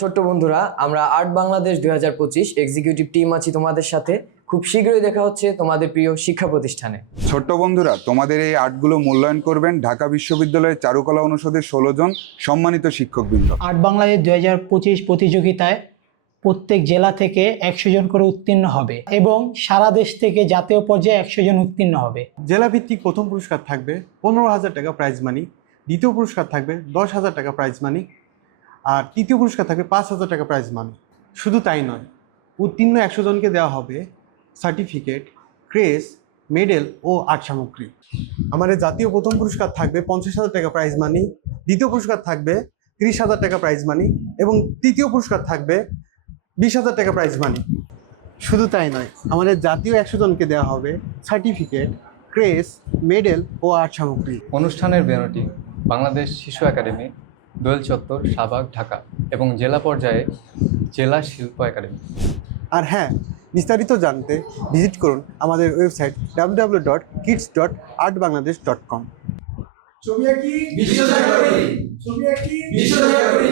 ছোট্ট বন্ধুরা, আমরা আর্ট বাংলাদেশ 2025 এক্সিকিউটিভ টিম আছি তোমাদের সাথে। খুব শীঘ্রই দেখা হচ্ছে তোমাদের প্রিয় শিক্ষা প্রতিষ্ঠানে। ছোট্ট বন্ধুরা, তোমাদের এই আর্টগুলো মূল্যায়ন করবেন ঢাকা বিশ্ববিদ্যালয়ের চারুকলা অনুষদের 16 জন সম্মানিত শিক্ষকবৃন্দ। আর্ট বাংলাদেশ 2025 প্রতিযোগিতায় প্রত্যেক জেলা থেকে 100 জন করে উত্তীর্ণ হবে এবং সারা দেশ থেকে জাতীয় পর্যায়ে 100 জন উত্তীর্ণ হবে। জেলাভিত্তিক প্রথম পুরস্কার থাকবে 15,000 টাকা প্রাইজ মানি, দ্বিতীয় পুরস্কার থাকবে 10,000 টাকা প্রাইজ মানি, আর তৃতীয় পুরস্কার থাকবে 5,000 টাকা প্রাইজ মানি। শুধু তাই নয়, উত্তীর্ণ 100 জনকে দেওয়া হবে সার্টিফিকেট, ক্রেস, মেডেল ও আর্ট সামগ্রী। আমাদের জাতীয় প্রথম পুরস্কার থাকবে 50,000 টাকা প্রাইজ মানি, দ্বিতীয় পুরস্কার থাকবে 30,000 টাকা প্রাইজ মানি এবং তৃতীয় পুরস্কার থাকবে 20,000 টাকা প্রাইজ মানি। শুধু তাই নয়, আমাদের জাতীয় 100 জনকে দেওয়া হবে সার্টিফিকেট, ক্রেস, মেডেল ও আর্ট সামগ্রী। অনুষ্ঠানের ব্যানারটি বাংলাদেশ শিশু একাডেমি, দোয়েল চত্বর, শাহবাগ, ঢাকা এবং জেলা পর্যায়ে জেলা শিল্প একাডেমি। আর হ্যাঁ, বিস্তারিত জানতে ভিজিট করুন আমাদের ওয়েবসাইট www.kids.artbangladesh.com। ছবি আঁকি বিশ্ব জায়গা করি, ছবি আঁকি বিশ্ব জায়গা করি।